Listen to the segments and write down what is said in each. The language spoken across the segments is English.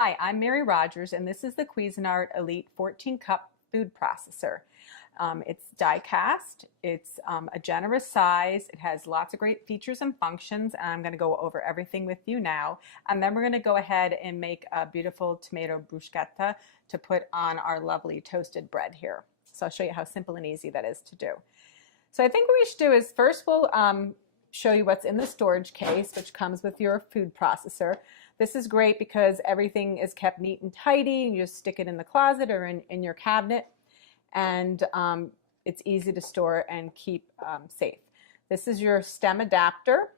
Hi, I'm Mary Rogers, and this is the Cuisinart Elite 14 Cup Food Processor. It's die cast, it's a generous size, it has lots of great features and functions, and I'm going to go over everything with you now. And then we're going to go ahead and make a beautiful tomato bruschetta to put on our lovely toasted bread here. So I'll show you how simple and easy that is to do. So I think what we should do is first we'll show you what's in the storage case, which comes with your food processor. This is great because everything is kept neat and tidy. You just stick it in the closet or in your cabinet, and it's easy to store and keep safe. This is your stem adapter.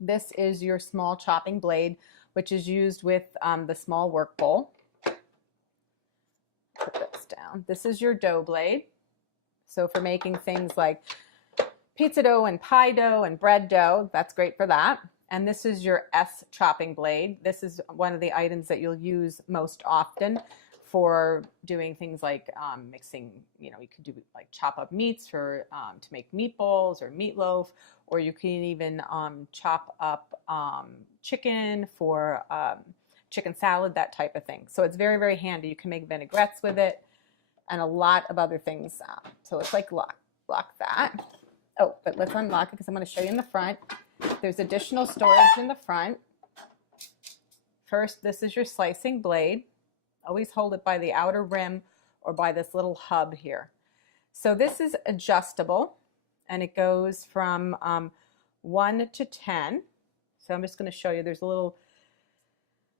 This is your small chopping blade, which is used with the small work bowl. Put this down. This is your dough blade. So for making things like pizza dough and pie dough and bread dough, that's great for that. And this is your S chopping blade. This is one of the items that you'll use most often for doing things like mixing, you could do like chop up meats for to make meatballs or meatloaf, or you can even chop up chicken for chicken salad, that type of thing. So it's very, very handy. You can make vinaigrettes with it and a lot of other things. So let's like lock that. Oh, but let's unlock it because I'm going to show you in the front. There's additional storage in the front. First, this is your slicing blade. Always hold it by the outer rim or by this little hub here. So this is adjustable, and it goes from 1 to 10. So I'm just going to show you. There's a little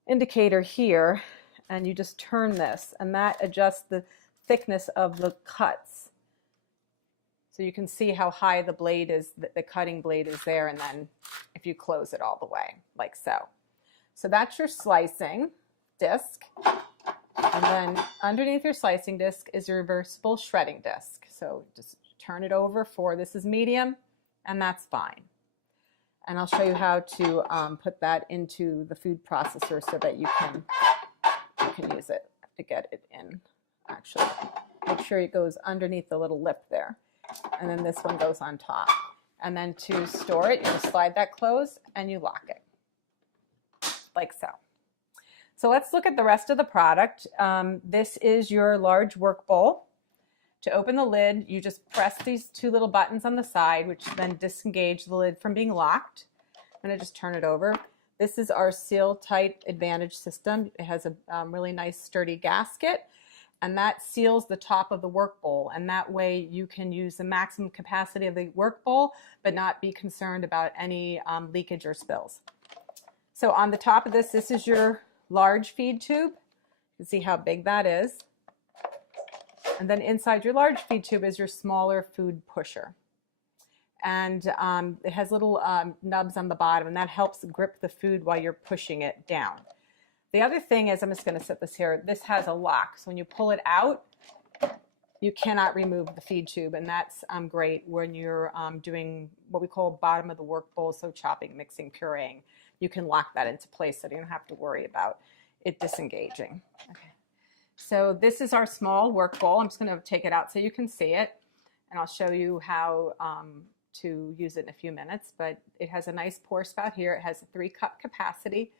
indicator here, and you just turn this, and that adjusts the thickness of the cuts. So you can see how high the blade is, the cutting blade is there, and then if you close it all the way, like so. So that's your slicing disc. And then underneath your slicing disc is your reversible shredding disc. So just turn it over for, this is medium, and that's fine. And I'll show you how to put that into the food processor so that you can use it to get it in. Actually, make sure it goes underneath the little lip there. And then this one goes on top. And then to store it, you just slide that closed and you lock it, like so. So let's look at the rest of the product. This is your large work bowl. To open the lid, you just press these two little buttons on the side, which then disengage the lid from being locked. I'm going to just turn it over. This is our Seal Tight Advantage system. It has a really nice sturdy gasket, and that seals the top of the work bowl, and that way you can use the maximum capacity of the work bowl but not be concerned about any leakage or spills. So on the top of this is your large feed tube. You can see how big that is. And then inside your large feed tube is your smaller food pusher. And it has little nubs on the bottom, and that helps grip the food while you're pushing it down. The other thing is, I'm just going to set this here, this has a lock. So when you pull it out, you cannot remove the feed tube, and that's great when you're doing what we call bottom of the work bowl, so chopping, mixing, pureeing. You can lock that into place so you don't have to worry about it disengaging. Okay. So this is our small work bowl. I'm just going to take it out so you can see it, and I'll show you how to use it in a few minutes. But it has a nice pour spout here. It has a 3-cup capacity.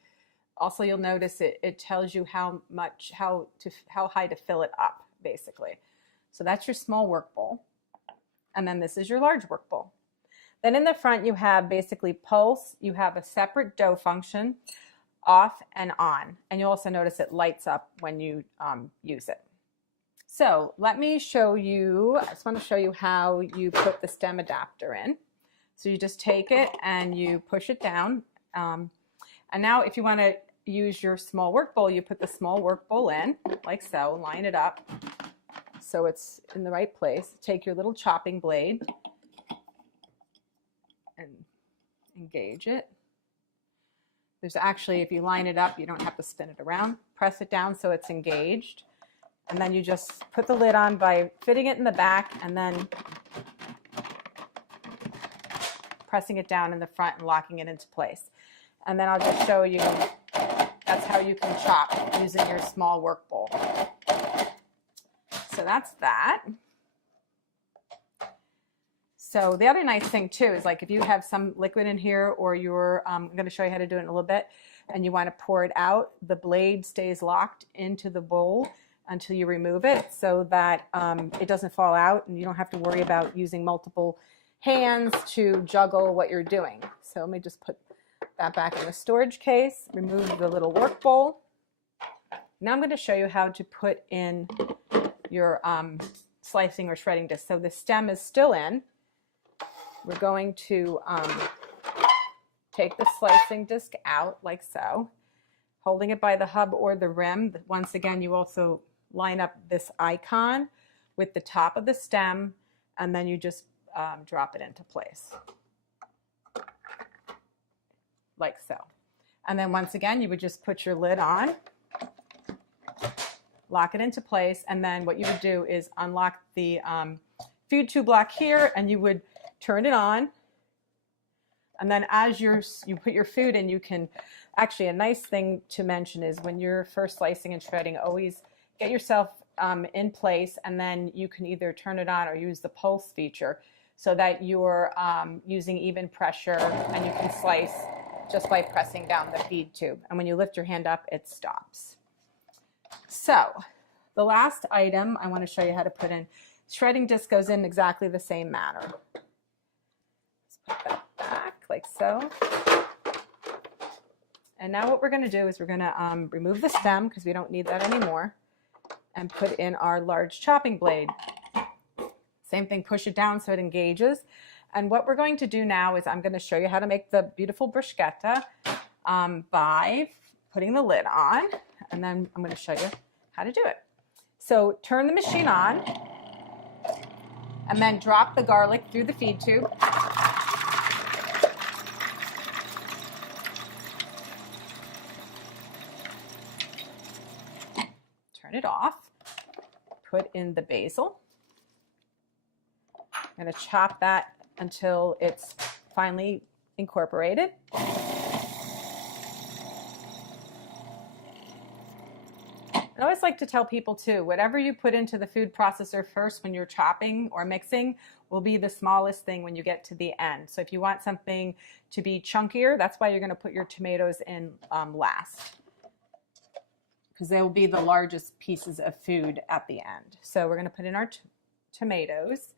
Also, you'll notice it tells you how high to fill it up, basically. So that's your small work bowl. And then this is your large work bowl. Then in the front, you have basically pulse. You have a separate dough function, off and on. And you'll also notice it lights up when you use it. So let me show you, I just want to show you how you put the stem adapter in. So you just take it and you push it down. And now if you want to use your small work bowl, you put the small work bowl in, like so, line it up so it's in the right place. Take your little chopping blade and engage it. There's actually, if you line it up, you don't have to spin it around. Press it down so it's engaged. And then you just put the lid on by fitting it in the back and then pressing it down in the front and locking it into place. And then I'll just show you, that's how you can chop using your small work bowl. So that's that. So the other nice thing too is, like, if you have some liquid in here, or you're, I'm going to show you how to do it in a little bit, and you want to pour it out, the blade stays locked into the bowl until you remove it, so that it doesn't fall out and you don't have to worry about using multiple hands to juggle what you're doing. So let me just put that back in the storage case, remove the little work bowl. Now I'm going to show you how to put in your slicing or shredding disc. So the stem is still in. We're going to take the slicing disc out like so, holding it by the hub or the rim. Once again, you also line up this icon with the top of the stem, and then you just drop it into place like so. And then once again, you would just put your lid on, lock it into place, and then what you would do is unlock the feed tube lock here, and you would turn it on. And then as you put your food in, you can actually, a nice thing to mention is when you're first slicing and shredding, always get yourself in place, and then you can either turn it on or use the pulse feature so that you're using even pressure, and you can slice just by pressing down the feed tube. And when you lift your hand up, it stops. So the last item I want to show you how to put in, shredding disc goes in exactly the same manner. Let's put that back like so. And now what we're going to do is we're going to remove the stem, because we don't need that anymore, and put in our large chopping blade. Same thing, push it down so it engages. And what we're going to do now is I'm going to show you how to make the beautiful bruschetta by putting the lid on, and then I'm going to show you how to do it. So turn the machine on, and then drop the garlic through the feed tube. Turn it off. Put in the basil. I'm going to chop that until it's finely incorporated. I always like to tell people too, whatever you put into the food processor first when you're chopping or mixing will be the smallest thing when you get to the end. So if you want something to be chunkier, that's why you're going to put your tomatoes in last, because they will be the largest pieces of food at the end. So we're going to put in our tomatoes.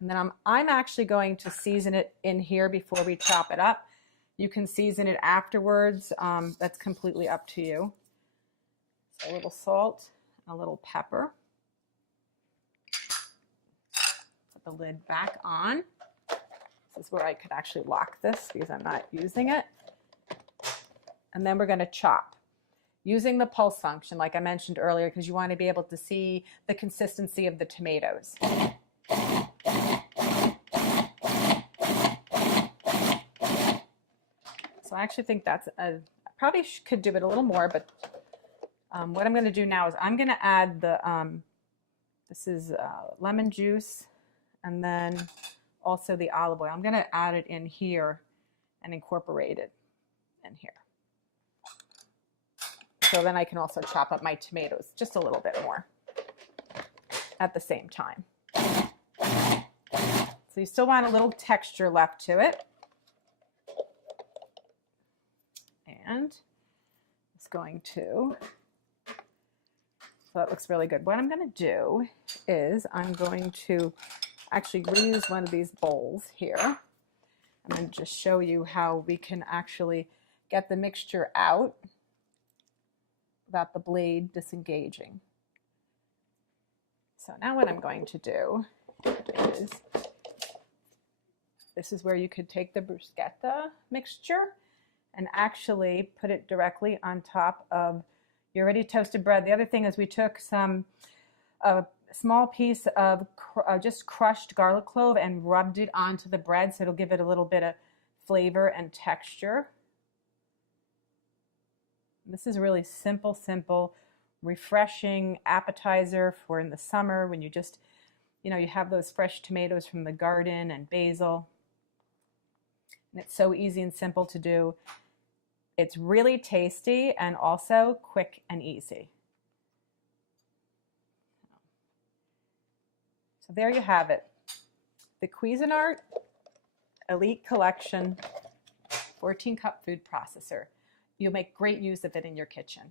And then I'm actually going to season it in here before we chop it up. You can season it afterwards. That's completely up to you. So a little salt, a little pepper. Put the lid back on. This is where I could actually lock this because I'm not using it. And then we're going to chop using the pulse function, like I mentioned earlier, because you want to be able to see the consistency of the tomatoes. So I actually think that's probably could do it a little more, but what I'm going to do now is I'm going to add the, this is lemon juice, and then also the olive oil. I'm going to add it in here and incorporate it in here. So then I can also chop up my tomatoes just a little bit more at the same time. So you still want a little texture left to it. And it's going to, so that looks really good. What I'm going to do is I'm going to actually reuse one of these bowls here. I'm going to just show you how we can actually get the mixture out without the blade disengaging. So now what I'm going to do is, this is where you could take the bruschetta mixture and actually put it directly on top of your already toasted bread. The other thing is we took some a small piece of just crushed garlic clove and rubbed it onto the bread, so it'll give it a little bit of flavor and texture. This is a really simple, refreshing appetizer for in the summer when you just, you have those fresh tomatoes from the garden and basil. And it's so easy and simple to do. It's really tasty and also quick and easy. So there you have it. The Cuisinart Elite Collection 14-cup food processor. You'll make great use of it in your kitchen.